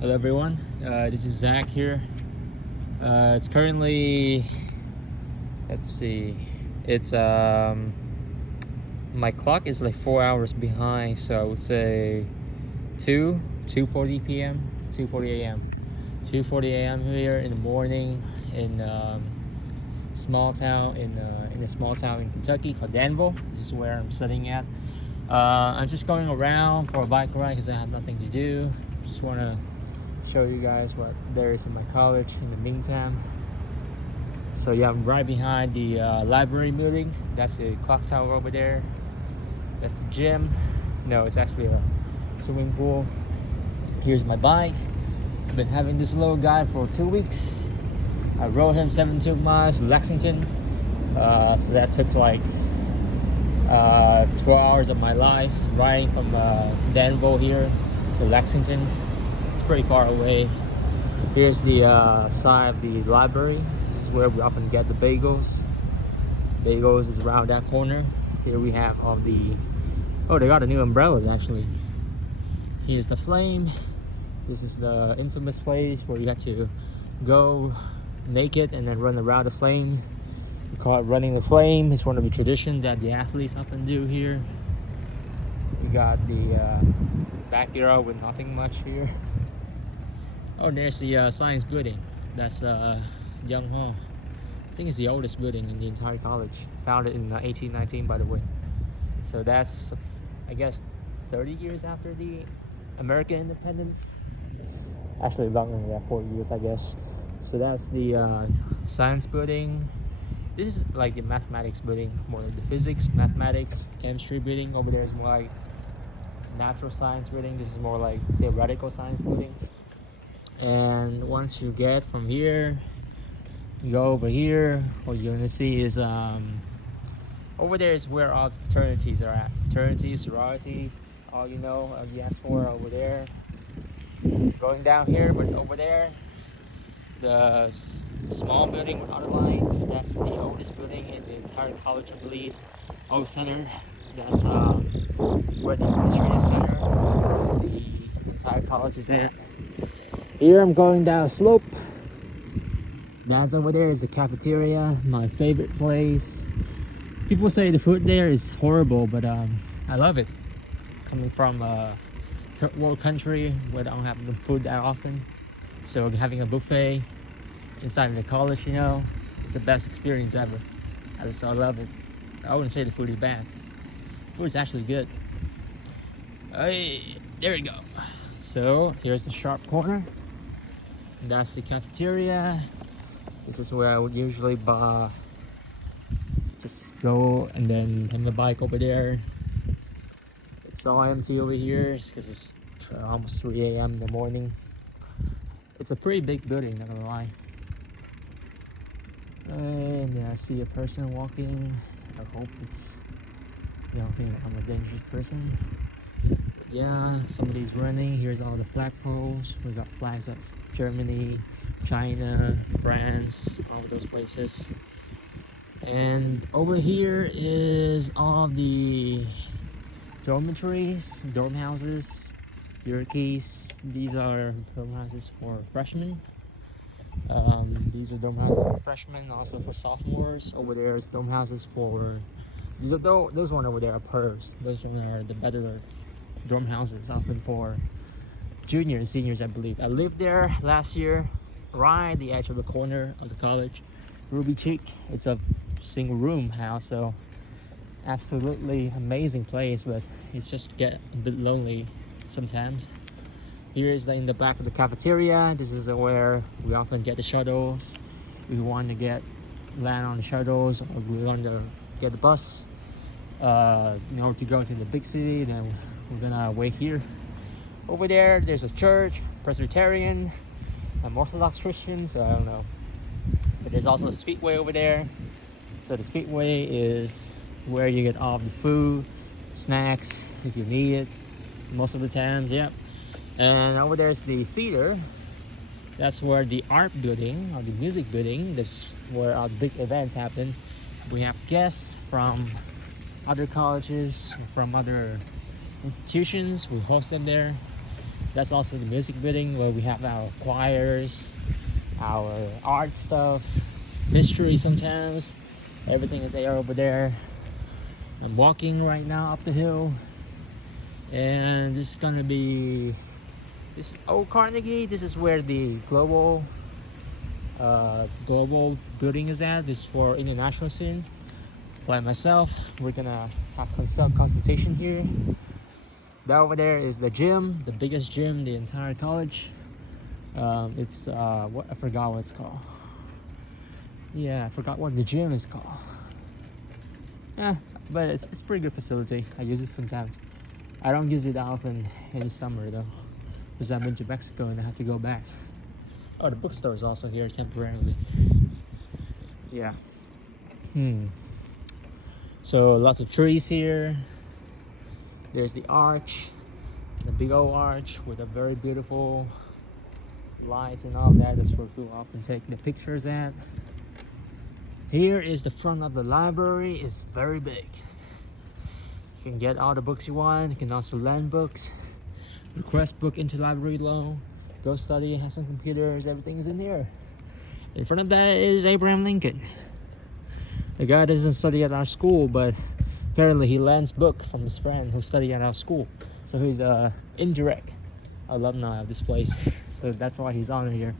Hello everyone, this is Zach here. It's currently, let's see, it's my clock is like 4 hours behind, so I would say 2:40 p.m. 2:40 a.m. 2:40 a.m. here in the morning in small town in a small town in Kentucky called Danville. This is where I'm studying at. I'm just going around for a bike ride because I have nothing to do. Just want to show you guys what there is in my college in the meantime. So yeah, I'm right behind the library building. That's a clock tower over there. That's a gym. No, it's actually a swimming pool. Here's my bike. I've been having this little guy for 2 weeks. I rode him 72 miles to Lexington. So that took like 12 hours of my life riding from Danville here to Lexington. Pretty far away. Here's the side of the library. This is where we often get the bagels. Bagels is around that corner. Here we have all the, oh, they got the new umbrellas actually. Here's the Flame. This is the infamous place where you have to go naked and then run around the flame. We call it running the flame. It's one of the traditions that the athletes often do here. We got the backyard with nothing much here. Oh, there's the science building. That's Young Hall. I think it's the oldest building in the entire college. Founded in 1819, by the way. So that's, I guess, 30 years after the American independence. Actually, longer than that, 40 years, I guess. So that's the science building. This is like the mathematics building, more like the physics, mathematics, chemistry building. Over there is more like natural science building. This is more like theoretical science building. And once you get from here, you go over here. What you're gonna see is over there is where all the fraternities are at. Fraternities, sororities, all you know, all you ask for over there. Going down here, but over there, the small building with other lines. That's the oldest building in the entire college, I believe. O Center. That's where the administrative center, the entire college is at. Here I'm going down a slope. That's over there is the cafeteria, my favorite place. People say the food there is horrible, but I love it. Coming from a third world country where they don't have the food that often, so having a buffet inside of the college, you know, it's the best experience ever. I love it. I wouldn't say the food is bad. Food is actually good. Hey, there we go. So here's the sharp corner. That's the cafeteria. This is where I would usually just go and then have my bike over there. It's all empty over here because it's almost 3 a.m. in the morning. It's a pretty big building, not gonna lie. And then I see a person walking. I hope you don't think I'm a dangerous person. But yeah, somebody's running. Here's all the flagpoles. We got flags of Germany, China, France, all of those places. And over here is all the dormitories, dorm houses, hierarchies. These are dorm houses for freshmen. These are dorm houses for freshmen, also for sophomores. Over there is dorm houses for, those one over there are PERS. Those one are the better dorm houses, often for juniors and seniors, I believe. I lived there last year, right at the edge of the corner of the college, Ruby Cheek. It's a single room house, so absolutely amazing place, but it's just get a bit lonely sometimes. Here is in the back of the cafeteria. This is where we often get the shuttles. We want to land on the shuttles, or we want to get the bus in order to go to the big city. Then we're gonna wait here. Over there's a church, Presbyterian. I'm Orthodox Christian, so I don't know. But there's also a speedway over there. So the speedway is where you get all the food, snacks if you need it. Most of the times, yeah. And over there's the theater. That's where the art building or the music building. That's where our big events happen. We have guests from other colleges, from other institutions. We host them there. That's also the music building where we have our choirs, our art stuff, history sometimes. Everything is there over there. I'm walking right now up the hill, and this is gonna be this old Carnegie. This is where the global building is at. This is for international students. Like myself, we're gonna have consultation here. That over there is the gym, the biggest gym in the entire college. It's what I forgot what it's called. Yeah, I forgot what the gym is called. Yeah, but it's a pretty good facility. I use it sometimes. I don't use it often in the summer though, because I've been to Mexico and I have to go back. Oh, the bookstore is also here temporarily. Yeah. So lots of trees here. There's the arch, the big old arch with a very beautiful lights and all that. That's where people often take the pictures at. Here is the front of the library. It's very big. You can get all the books you want. You can also lend books, request book into library loan, go study, have some computers, everything is in here. In front of that is Abraham Lincoln. The guy doesn't study at our school, but apparently he lends book from his friend who studied at our school. So he's a indirect alumni of this place. So that's why he's honored here.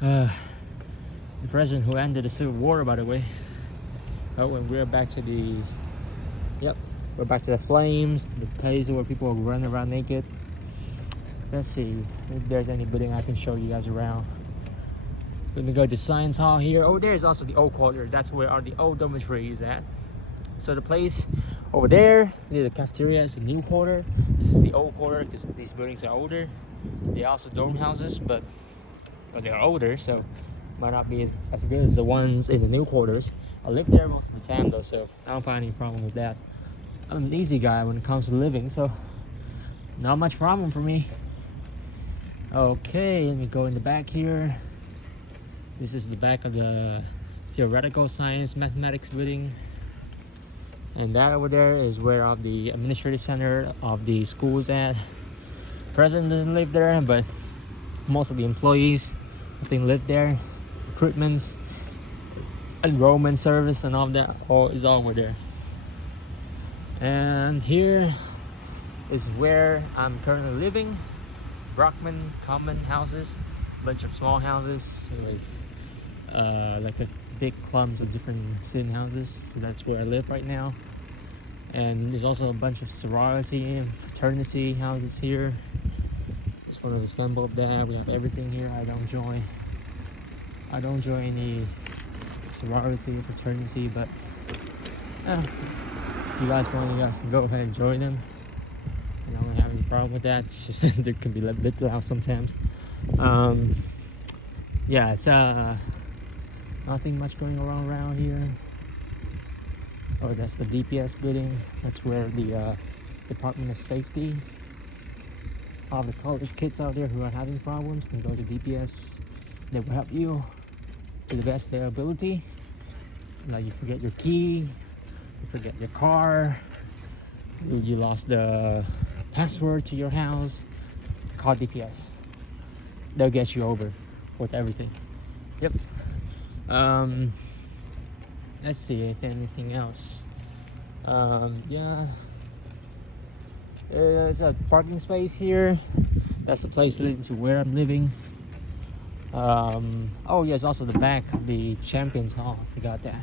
The president who ended the Civil War, by the way. Oh, and we're back to the, yep, we're back to the flames, the place where people run around naked. Let's see if there's any building I can show you guys around. Let me go to Science Hall here. Oh, there's also the old quarter. That's where the old dormitory is at. So the place over there, near the cafeteria, is the new quarter. This is the old quarter because these buildings are older. They are also dorm houses, but they are older, so might not be as good as the ones in the new quarters. I live there most of the time though, so I don't find any problem with that. I'm an easy guy when it comes to living, so not much problem for me. Okay, let me go in the back here. This is the back of the theoretical science mathematics building. And that over there is where the administrative center of the school is at. President doesn't live there, but most of the employees, I think, live there. Recruitments, enrollment service, and all that is all over there. And here is where I'm currently living. Brockman Common houses, a bunch of small houses with like a big clumps of different student houses. So that's where I live right now. And there's also a bunch of sorority and fraternity houses here. Just one of the symbol of that. We have everything here. I don't join any sorority or fraternity, but if you guys want, you guys can go ahead and join them. I don't have any problem with that. It's just there can be a bit loud sometimes. Yeah, it's nothing much going around here. Oh, that's the DPS building. That's where the Department of Safety, all the college kids out there who are having problems can go to DPS. They will help you to the best of their ability. Like you forget your key, you forget your car, you lost the password to your house, call DPS. They'll get you over with everything. Yep. Let's see if anything else. Yeah, there's a parking space here. That's the place leading to where I'm living. Oh yes, also the back of the Champions Hall. I forgot that.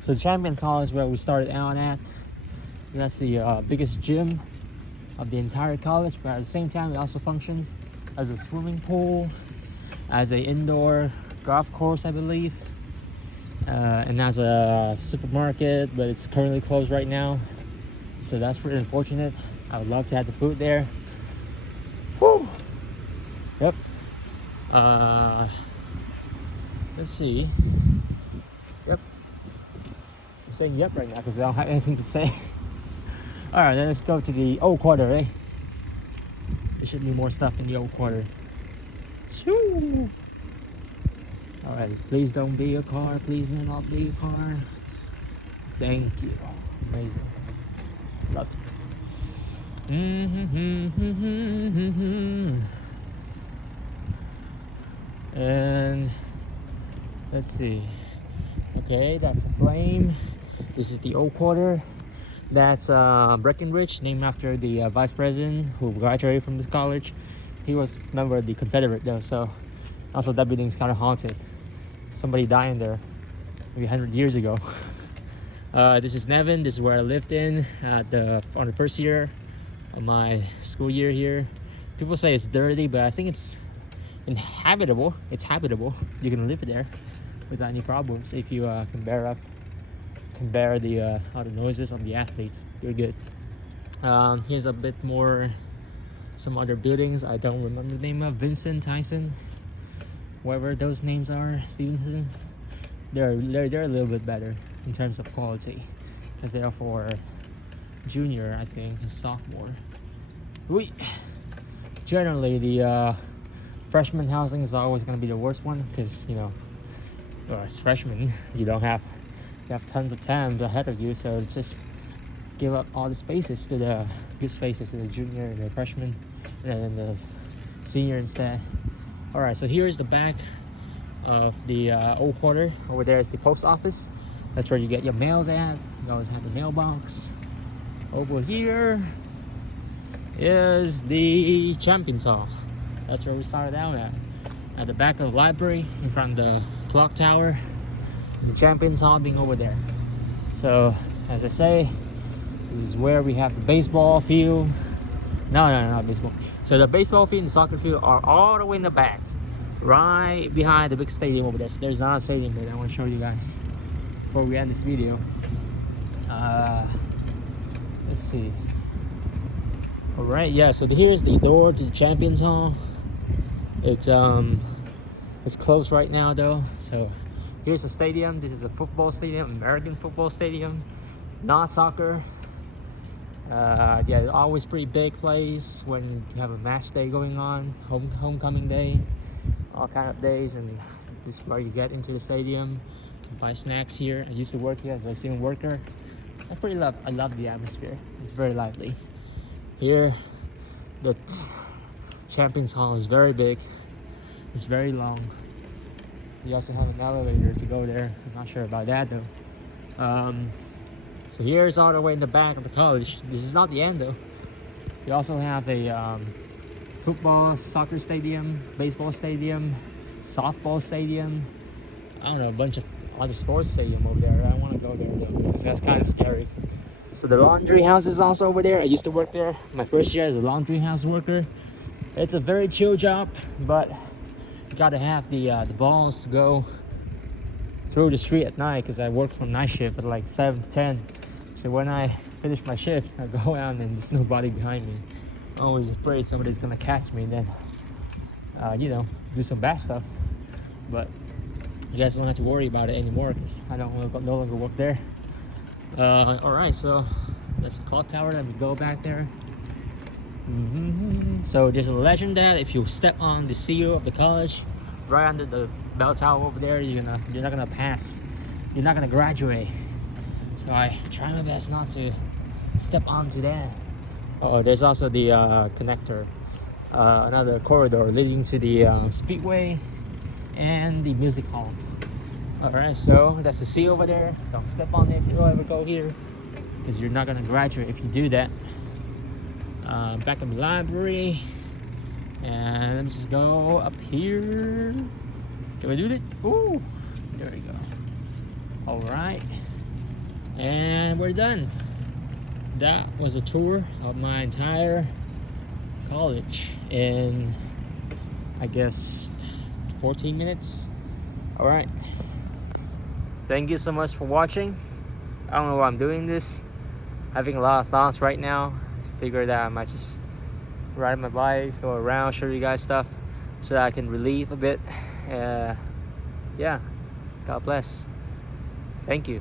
So the Champions Hall is where we started out at. That's the biggest gym of the entire college, but at the same time it also functions as a swimming pool, as a indoor golf course, I believe, and as a supermarket, but it's currently closed right now, so that's pretty unfortunate. I would love to have the food there. Woo! Yep. Let's see. Yep. I'm saying yep right now because I don't have anything to say. Alright, then let's go to the old quarter, eh? There should be more stuff in the old quarter. Shoo! Alright, please don't be a car. Please may not be a car. Thank you. Amazing. Love And let's see. Okay, that's the Flame. This is the old quarter. That's Breckenridge, named after the vice president who graduated from this college. He was a member of the Confederate though, so also that building's kind of haunted. Somebody died in there maybe 100 years ago. This is Nevin. This is where I lived on the first year of my school year here. People say it's dirty, but I think it's inhabitable. It's habitable. You can live there without any problems if you can bear the all the noises of the athletes. You're good. Here's a bit more, some other buildings I don't remember the name of. Vincent, Tyson, whatever those names are, Stevenson. They're a little bit better in terms of quality because they are for junior, I think, and sophomore. Generally the freshman housing is always going to be the worst one because, you know, as freshmen you have tons of time ahead of you, so just give up all the spaces to the good spaces to the junior and the freshman and then the senior instead. All right, so here's the back of the old quarter. Over there is the post office. That's where you get your mails at. You always have the mailbox. Over here is the Champions Hall. That's where we started out at the back of the library, in front of the clock tower. The Champions Hall being over there. So as I say, this is where we have the baseball field. No, not baseball. So the baseball field and the soccer field are all the way in the back, right behind the big stadium over there. So there's not a stadium there. I want to show you guys before we end this video. Let's see. All right, yeah. So here's the door to the Champions Hall. It's closed right now though. So here's the stadium. This is a football stadium, American football stadium, not soccer. Yeah, always pretty big place when you have a match day going on, homecoming day, all kind of days, and this is where you get into the stadium. You can buy snacks here. I used to work here as a student worker. I love the atmosphere. It's very lively. Here, the Champions Hall is very big. It's very long. You also have an elevator to go there. I'm not sure about that though. So here's all the way in the back of the college. This is not the end though. You also have a football, soccer stadium, baseball stadium, softball stadium. I don't know, a bunch of other sports stadium over there. I don't want to go there though because that's kind of scary. So the laundry house is also over there. I used to work there my first year as a laundry house worker. It's a very chill job, but you gotta have the balls to go through the street at night because I work from night shift at like 7 to 10. So when I finish my shift, I go out and there's nobody behind me. I'm always afraid somebody's gonna catch me and then, you know, do some bad stuff. But you guys don't have to worry about it anymore because I no longer work there. All right, so that's the clock tower. Let me go back there. So there's a legend that if you step on the CEO of the college, right under the bell tower over there, you're not gonna pass. You're not gonna graduate. So I try my best not to step onto that. Oh, there's also the connector, another corridor leading to the speedway and the music hall. All right, so that's the sea over there. Don't step on it if you ever go here, because you're not gonna graduate if you do that. Back in the library, and let me just go up here. Can we do it? Ooh, there we go. All right, and we're done. That was a tour of my entire college in, I guess, 14 minutes. All right. Thank you so much for watching. I don't know why I'm doing this. Having a lot of thoughts right now. Figure that I might just ride my bike, go around, show you guys stuff so that I can relieve a bit. Yeah, God bless. Thank you.